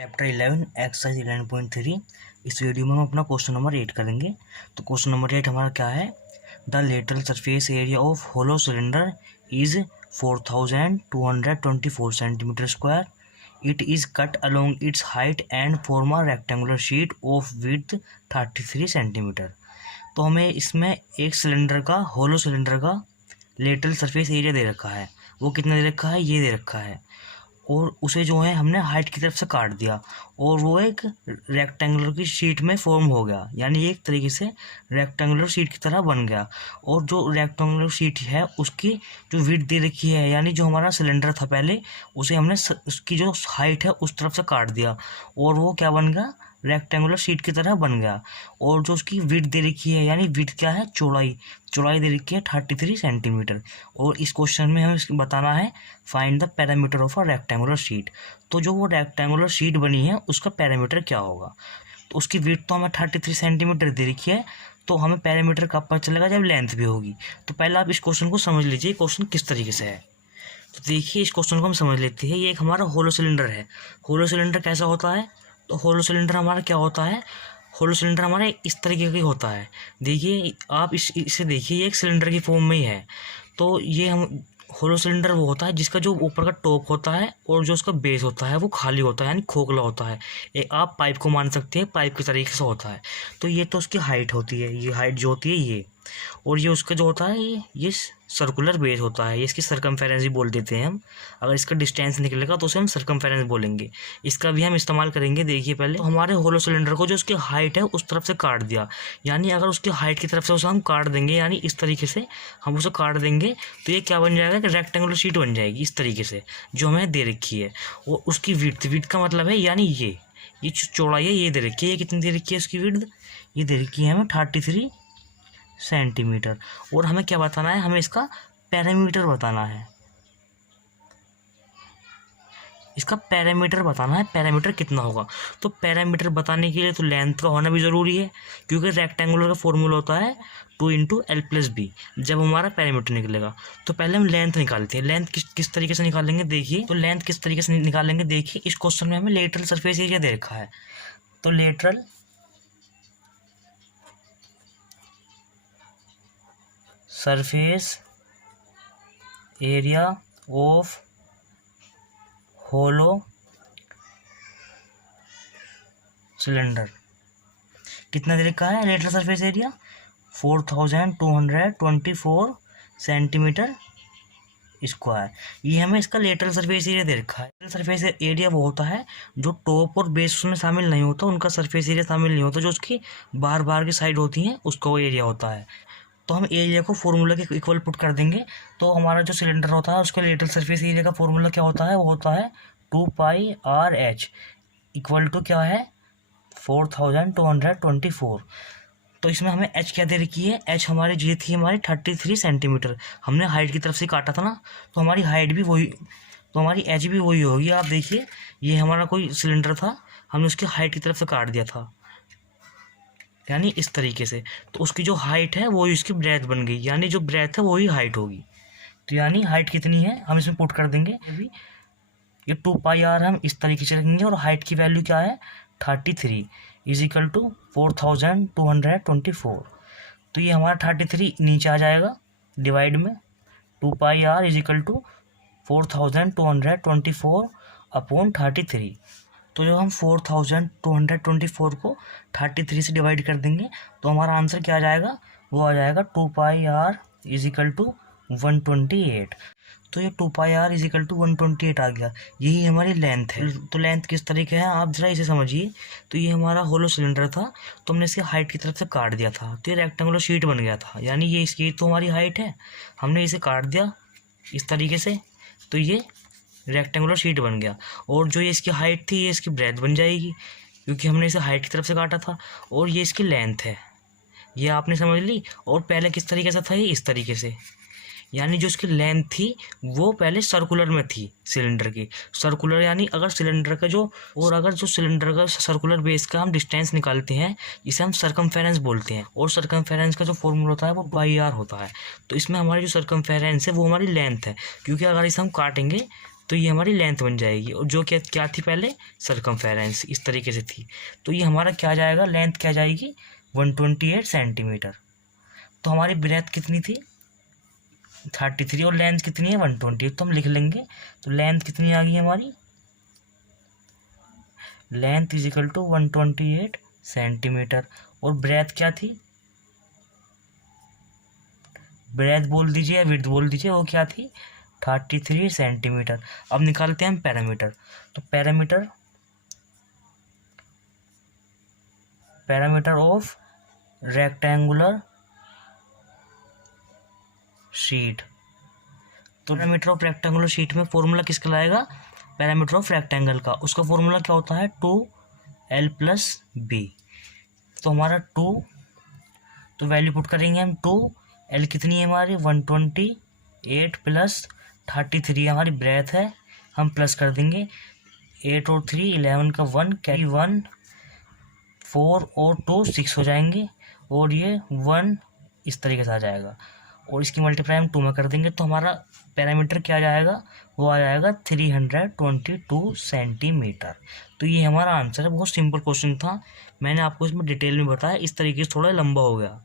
Chapter 11 exercise 11.3। इस video में हम अपना क्वेश्चन नंबर 8 करेंगे। तो क्वेश्चन नंबर 8 हमारा क्या है? The lateral surface area of hollow cylinder is 4224 centimetre square. It is cut along its height and form a rectangular sheet of width 33 centimetre. तो हमें इसमें एक सिलेंडर का, होलो सिलेंडर का लेटरल सरफेस एरिया दे रखा है। वो कितना दे रखा है? ये दे रखा है। और उसे जो है हमने हाइट की तरफ से काट दिया और वो एक रेक्टेंगुलर की शीट में फॉर्म हो गया, यानी एक तरीके से रेक्टेंगुलर शीट की तरह बन गया। और जो रेक्टेंगुलर शीट है उसकी जो विड्थ दे रखी है, यानी जो हमारा सिलेंडर था पहले, उसे हमने उसकी जो हाइट है उस तरफ से काट दिया और वो क्या बन गया? रेक्टेंगुलर शीट की तरह बन गया। और जो उसकी विड्थ दे रखी है, यानी विड्थ क्या है? चौड़ाई दे रखी है 33 सेंटीमीटर। और इस क्वेश्चन में हमें बताना है find the parameter of a rectangular sheet. तो जो वो रेक्टेंगुलर शीट बनी है उसका पैरामीटर क्या होगा? तो उसकी विड्थ तो हमें 33 सेंटीमीटर दे रखी है, तो हमें पैरामीटर कब पता चलेगा? जब लेंथ भी होगी। तो पहले आप इस क्वेश्चन को समझ लीजिए, क्वेश्चन किस तरीके से है। तो देखिए, इस क्वेश्चन को हम समझ लेते हैं। ये एक हमारा होलो सिलेंडर है। होलो सिलेंडर कैसा होता है? तो होलो सिलेंडर हमारा क्या होता है? होलो सिलेंडर हमारे इस तरीके का होता है। देखिए, आप इसे देखिए, ये एक सिलेंडर की फॉर्म में ही है। तो ये हम होलो सिलेंडर वो होता है जिसका जो ऊपर का टॉप होता है और जो उसका बेस होता है वो खाली होता है, यानी खोखला होता है। आप पाइप को मान सकते हैं, पाइप के तरीके से होता है। तो ये तो उसकी हाइट होती है, ये हाइट जो होती है ये। और ये उसका जो होता है ये सर्कुलर बेस होता है, ये इसकी सरकमफेरेंस ही बोल देते हैं हम। अगर इसका डिस्टेंस निकलेगा तो उसे हम सरकमफेरेंस बोलेंगे। इसका भी हम इस्तेमाल करेंगे। देखिए, पहले तो हमारे होलो सिलेंडर को जो उसकी हाइट है उस तरफ से काट दिया, यानी अगर उसकी हाइट की तरफ से उसे हम काट देंगे, यानी इस तरीके से हम उसे काट देंगे, तो ये क्या बन जाएगा कि रेक्टेंगुलर शीट बन जाएगी इस तरीके से, जो हमें दे रखी है। और उसकी विड्थ का मतलब है, यानी ये चौड़ाई है, ये दे रखी है। ये कितनी दे रखी है उसकी विड्थ? ये दे रखी है हमें 33 सेंटीमीटर। और हमें क्या बताना है? हमें इसका पैरामीटर बताना है। इसका पैरामीटर बताना है, पैरामीटर कितना होगा। तो पैरामीटर बताने के लिए तो लेंथ का होना भी ज़रूरी है, क्योंकि रेक्टेंगुलर का फॉर्मूला होता है 2 × L+B जब हमारा पैरामीटर निकलेगा। तो पहले हम लेंथ निकालते हैं। लेंथ किस तरीके से निकालेंगे? देखिए, तो लेंथ किस तरीके से निकालेंगे, देखिए इस क्वेश्चन में हमें लेटरल सरफेस एरिया दे रखा है। तो lateral surface area of hollow cylinder कितना दे रखा है? Lateral surface area 4224 centimetre square. ये हमें इसका लेटरल सरफेस एरिया दे रखा है। लेटरल सरफेस एरिया वो होता है जो टॉप और बेस उसमें शामिल नहीं होता, उनका सरफेस एरिया शामिल नहीं होता, जो उसकी बाहर की साइड होती हैं उसका वो एरिया होता है। तो हम एरिया को फॉर्मूला के इक्वल पुट कर देंगे। तो हमारा जो सिलेंडर होता है उसका लेटरल सरफेस एरिया का फॉर्मूला क्या होता है? वो होता है 2πRH इक्वल टू क्या है? 4224। तो इसमें हमें एच क्या दे रखी है? एच हमारी जी थी हमारी 33 सेंटीमीटर। हमने हाइट की तरफ से काटा था ना, तो हमारी हाइट भी वही, तो हमारी एच भी वही होगी। आप देखिए, ये हमारा कोई सिलेंडर था, हमने उसकी हाइट की तरफ से काट दिया था, यानी इस तरीके से। तो उसकी जो हाइट है वही उसकी ब्रेथ बन गई, यानी जो ब्रेथ है वही हाइट होगी। तो यानी हाइट कितनी है हम इसमें पुट कर देंगे। अभी ये 2πR हम इस तरीके से रखेंगे और हाइट की वैल्यू क्या है? 33 इजिकल टू 4224। तो ये हमारा 33 नीचे आ जाएगा डिवाइड में 2πR इजिकल टू 4224 अपॉन 33। तो जब हम 4224 को 33 से डिवाइड कर देंगे तो हमारा आंसर क्या आ जाएगा? वो आ जाएगा 2πR इजिकल टू 128। तो ये 2πR इजिकल टू 128 आ गया। यही हमारी लेंथ है। तो लेंथ किस तरीके है आप जरा इसे समझिए। तो ये हमारा होलो सिलेंडर था, तो हमने इसकी हाइट की तरफ से काट दिया था, तो ये रेक्टेंगुलर शीट बन गया था, यानी ये इसकी तो हमारी हाइट है, हमने इसे काट दिया इस तरीके से, तो ये रेक्टेंगुलर शीट बन गया। और जो ये इसकी हाइट थी ये इसकी ब्रेथ बन जाएगी, क्योंकि हमने इसे हाइट की तरफ से काटा था। और ये इसकी लेंथ है, ये आपने समझ ली। और पहले किस तरीके से था? ये इस तरीके से, यानी जो इसकी लेंथ थी वो पहले सर्कुलर में थी सिलेंडर की। सर्कुलर यानी अगर सिलेंडर का जो, और अगर जो सिलेंडर का सर्कुलर बेस का हम डिस्टेंस निकालते हैं, जिसे हम सरकमफेरेंस बोलते हैं, और सरकमफेरेंस का जो फॉर्मूला होता है वो 2πR होता है। तो इसमें हमारी जो सरकमफेरेंस है वो हमारी लेंथ है, क्योंकि अगर इसे हम काटेंगे तो ये हमारी लेंथ बन जाएगी, और जो क्या क्या थी पहले, सरकमफेरेंस इस तरीके से थी। तो ये हमारा क्या जाएगा, लेंथ क्या जाएगी 128 सेंटीमीटर। तो हमारी ब्रेथ कितनी थी 33 और लेंथ कितनी है 128, तो हम लिख लेंगे। तो लेंथ कितनी आ गई हमारी, length is equal to 128 centimetre. और ब्रेथ क्या थी, ब्रेथ बोल दीजिए या विड्थ बोल दीजिए, वो क्या थी 33 सेंटीमीटर। अब निकालते हैं हम पैरामीटर। तो पैरामीटर ऑफ रेक्टेंगुलर शीट। तो पैरामीटर ऑफ रेक्टेंगुलर शीट में फॉर्मूला किसका लाएगा, पैरामीटर ऑफ रेक्टेंगल का। उसका फॉर्मूला क्या होता है 2l+b। तो हमारा 2, तो वैल्यू पुट करेंगे हम 2l कितनी है हमारी 128 + 33 हमारी ब्रेथ है, हम प्लस कर देंगे 8 और 3 11 का 1 कैरी 1 4 और 2 6 हो जाएंगे, और ये 1 इस तरीके से आ जाएगा, और इसकी मल्टीप्लाई हम 2 में कर देंगे। तो हमारा पैरामीटर क्या आ जाएगा, वो आ जाएगा 322 सेंटीमीटर। तो ये हमारा आंसर है। बहुत सिंपल क्वेश्चन था, मैंने आपको इसमें डिटेल में बताया, इस तरीके से थोड़ा लंबा हो गया।